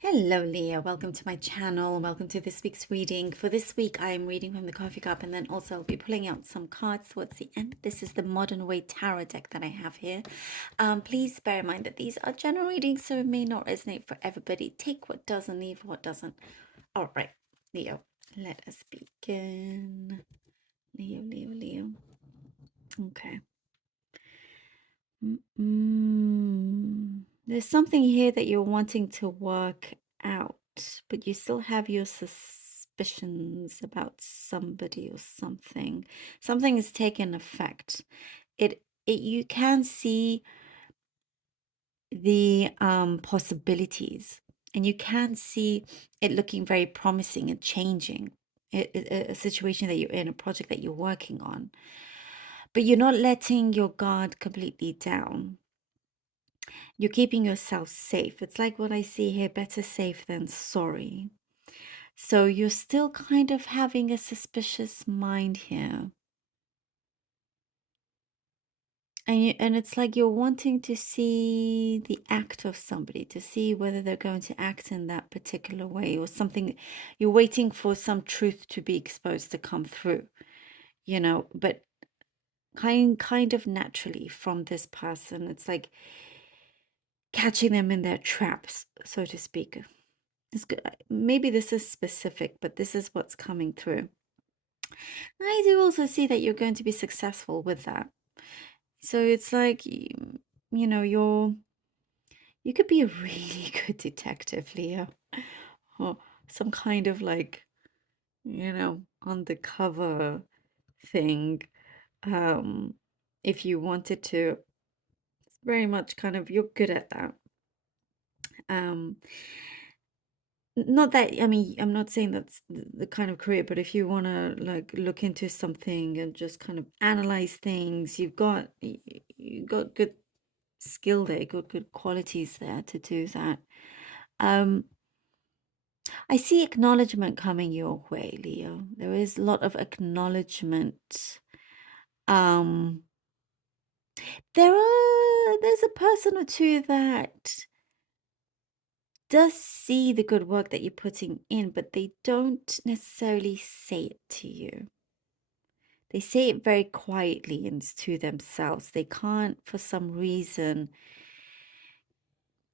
Hello, Leah. Welcome to my channel. Welcome to this week's reading. For this week, I am reading from the Coffee Cup, and then also I'll be pulling out some cards towards the end. This is the Modern Way Tarot deck that I have here. Please bear in mind that these are general readings, so it may not resonate for everybody. Take what does and leave what doesn't. All right, Leo, let us begin. Leo. Okay. There's something here that you're wanting to work out, but you still have your suspicions about somebody or something. Something is taking effect. It you can see the possibilities, and you can see it looking very promising and changing. A situation that you're in, a project that you're working on, but you're not letting your guard completely down. You're keeping yourself safe. It's like what I see here, better safe than sorry. So you're still kind of having a suspicious mind here. And it's like you're wanting to see the act of somebody, to see whether they're going to act in that particular way or something. You're waiting for some truth to be exposed to come through, but kind of naturally from this person. It's like catching them in their traps, so to speak. It's good. Maybe this is specific, but this is what's coming through. I do also see that you're going to be successful with that. So it's like, you could be a really good detective, Leo, or some kind of like, undercover thing. Um, if you wanted to, it's very much kind of, you're good at that. Um, Not that, I mean, I'm not saying that's the kind of career, but if you want to like look into something and just kind of analyze things, you got good skill there, good qualities there to do that. Um, I see acknowledgement coming your way, Leo. There is a lot of acknowledgement. Um, there's a person or two that does see the good work that you're putting in, but they don't necessarily say it to you. They say it very quietly and to themselves. They can't, for some reason,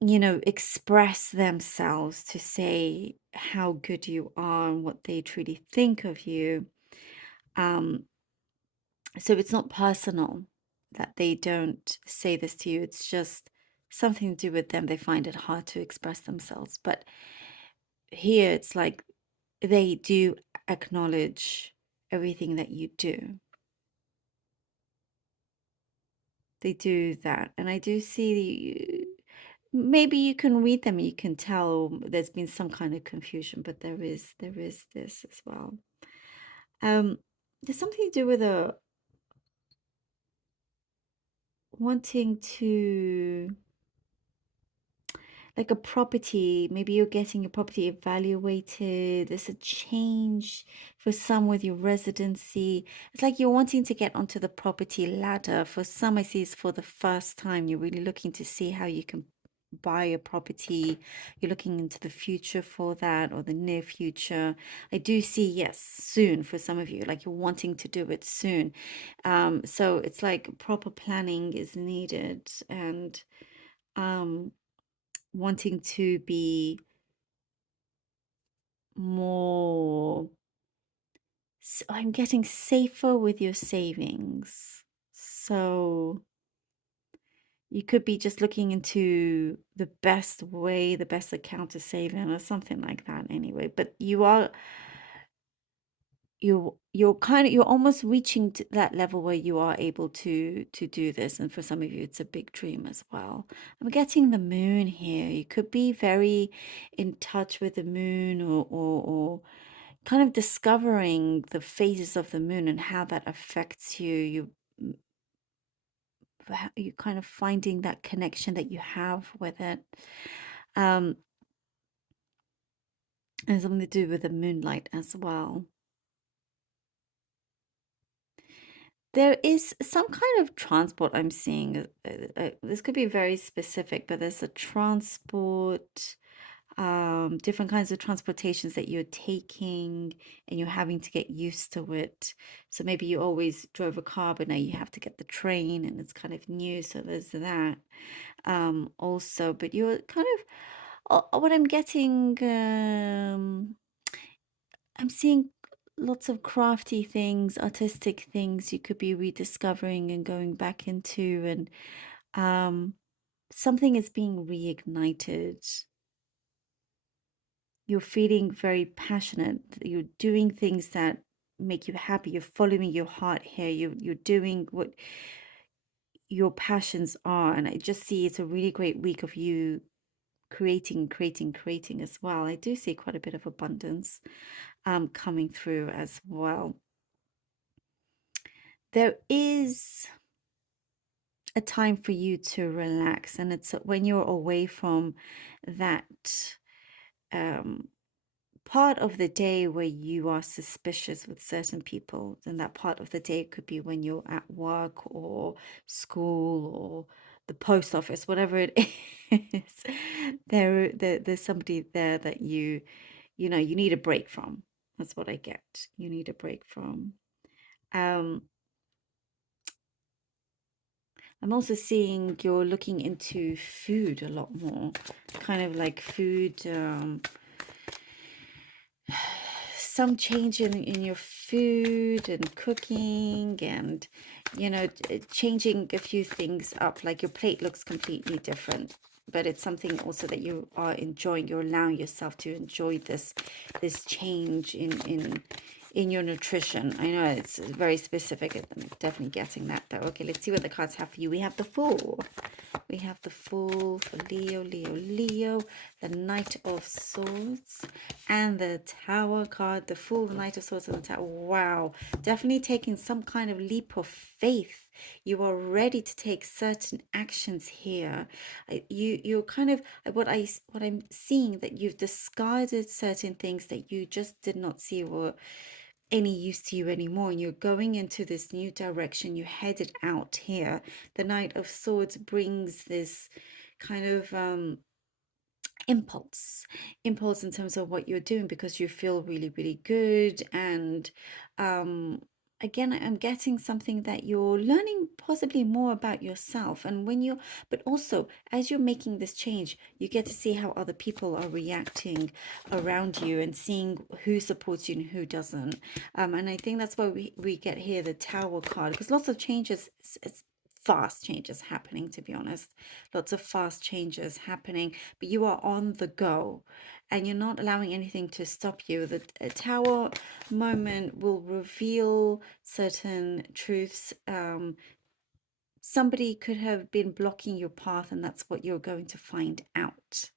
express themselves to say how good you are and what they truly think of you. Um, so it's not personal that they don't say this to you. It's just something to do with them. They find it hard to express themselves. But here it's like they do acknowledge everything that you do. They do that. And I do see maybe you can read them, you can tell there's been some kind of confusion, but there is this as well. There's something to do with a wanting to, like, a property. Maybe you're getting your property evaluated. There's a change for some with your residency. It's like you're wanting to get onto the property ladder. For some, I see it's for the first time. You're really looking to see how you can buy a property. You're looking into the future for that, or the near future. I do see, yes, soon for some of you, like you're wanting to do it soon. So it's like proper planning is needed, and um wanting to be more, I'm getting safer with your savings. So you could be just looking into the best way, the best account to save in, or something like that anyway. But you're almost reaching to that level where you are able to do this, and for some of you it's a big dream as well. I'm getting the moon here. You could be very in touch with the moon, or kind of discovering the phases of the moon and how that affects you. You kind of finding that connection that you have with it. um and something to do with the moonlight as well. There is some kind of transport I'm seeing. This could be very specific, but there's a transport. different kinds of transportations that you're taking, and you're having to get used to it. So maybe you always drove a car, but now you have to get the train and it's kind of new. So there's that also. But you're kind of, what I'm getting, I'm seeing lots of crafty things, artistic things you could be rediscovering and going back into, and um, something is being reignited. You're feeling very passionate. You're doing things that make you happy. You're following your heart here. You're doing what your passions are. And I just see it's a really great week of you creating, creating, creating as well. I do see quite a bit of abundance coming through as well. There is a time for you to relax, and it's when you're away from that um, part of the day where you are suspicious with certain people. Then that part of the day could be when you're at work or school or the post office, whatever it is. There's somebody there that you need a break from. That's what I get. You need a break from. Um, I'm also seeing you're looking into food a lot more, kind of like food. Some change in your food and cooking, and changing a few things up, like your plate looks completely different, but it's something also that you are enjoying. You're allowing yourself to enjoy this change in your nutrition. I know it's very specific. I'm definitely getting that though. Okay, let's see what the cards have for you. We have the Fool. We have the Fool for Leo, Leo, Leo, the Knight of Swords, and the Tower card. The Fool, the Knight of Swords, and the Tower. Wow, definitely taking some kind of leap of faith. You are ready to take certain actions here. You're kind of what I'm seeing, that you've discarded certain things that you just did not see were any use to you anymore, and you're going into this new direction. You headed out here. The Knight of Swords brings this kind of impulse in terms of what you're doing, because you feel really, really good. And um again, I'm getting something that you're learning possibly more about yourself. And when you but also, as you're making this change, you get to see how other people are reacting around you, and seeing who supports you and who doesn't. And I think that's why we get here the Tower card, because lots of changes, it's fast changes happening, to be honest. Lots of fast changes happening, but you are on the go, and you're not allowing anything to stop you. The Tower moment will reveal certain truths. Somebody could have been blocking your path, and that's what you're going to find out.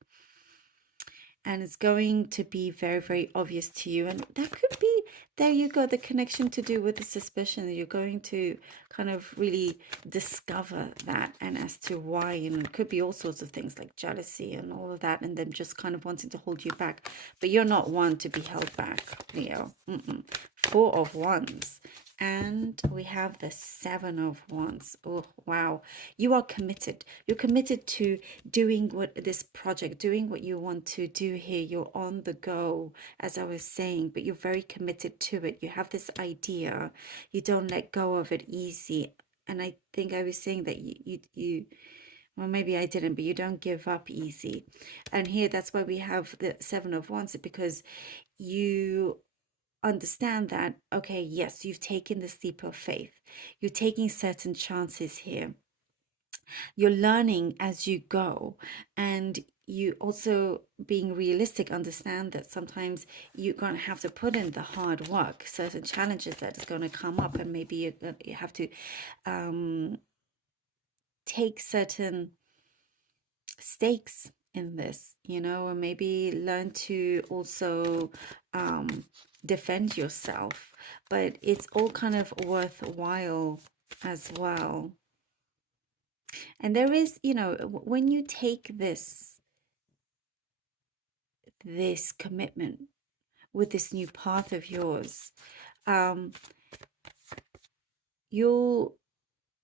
And it's going to be very, very obvious to you. And that could be, there you go, the connection to do with the suspicion, that you're going to kind of really discover that, and as to why. And it could be all sorts of things like jealousy and all of that, and them just kind of wanting to hold you back. But you're not one to be held back, Leo. Four of Wands. And we have the Seven of Wands. Oh, wow. You are committed. You're committed to doing this project, doing what you want to do here. You're on the go, as I was saying, but you're very committed to it. You have this idea. You don't let go of it easy. And I think I was saying that you well, maybe I didn't, but you don't give up easy. And here, that's why we have the Seven of Wands, because you understand that, okay, yes, you've taken this leap of faith. You're taking certain chances here. You're learning as you go, and you also, being realistic, understand that sometimes you're going to have to put in the hard work, certain challenges that is going to come up, and maybe you have to take certain stakes in this, and maybe learn to also defend yourself. But it's all kind of worthwhile as well. And there is, when you take this commitment with this new path of yours, um, you'll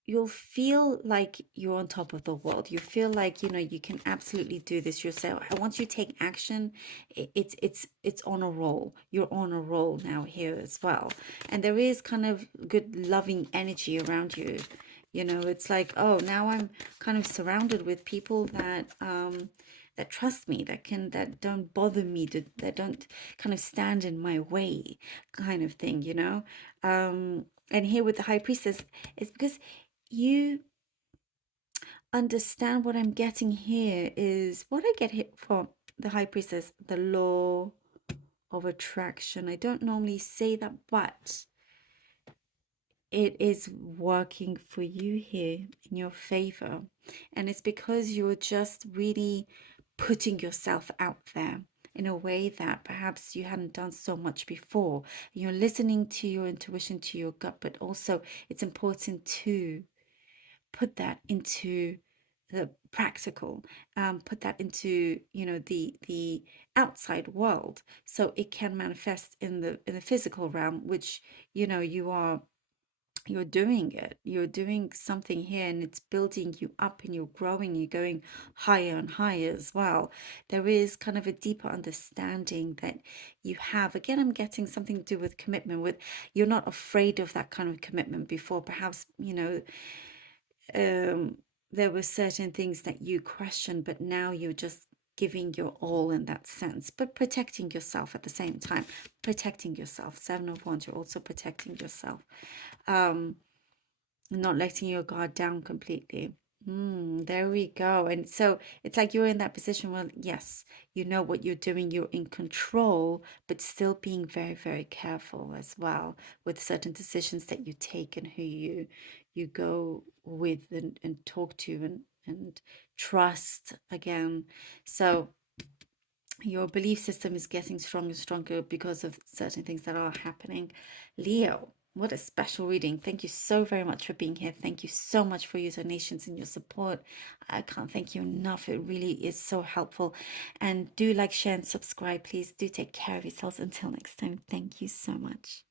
you'll feel like you're on top of the world. You feel like, you can absolutely do this yourself. And once you take action, it's on a roll. You're on a roll now here as well. And there is kind of good loving energy around you. It's like, oh, now I'm kind of surrounded with people that trust me, that don't bother me, that don't kind of stand in my way, kind of thing. And here with the high priestess, it's because you understand what I'm getting here is what I get hit from the high priestess, the law of attraction. I don't normally say that, but it is working for you here in your favor. And it's because you're just really putting yourself out there in a way that perhaps you hadn't done so much before. You're listening to your intuition, to your gut, but also it's important to put that into the practical, put that into the outside world, so it can manifest in the physical realm, which you're doing it. You're doing something here, and it's building you up, and you're growing, you're going higher and higher as well. There is kind of a deeper understanding that you have. Again, I'm getting something to do with commitment, with you're not afraid of that kind of commitment before. Perhaps, um, there were certain things that you questioned, but now you're just giving your all in that sense, but protecting yourself at the same time. Protecting yourself. Seven of Wands, you're also protecting yourself. Um, Not letting your guard down completely. There we go. And so it's like you're in that position where, yes, you know what you're doing, you're in control, but still being very, very careful as well with certain decisions that you take and who you go with and talk to and trust again. So your belief system is getting stronger and stronger because of certain things that are happening. Leo, what a special reading. Thank you so very much for being here. Thank you so much for your donations and your support. I can't thank you enough. It really is so helpful. And do like, share, and subscribe, please. Do take care of yourselves. Until next time, thank you so much.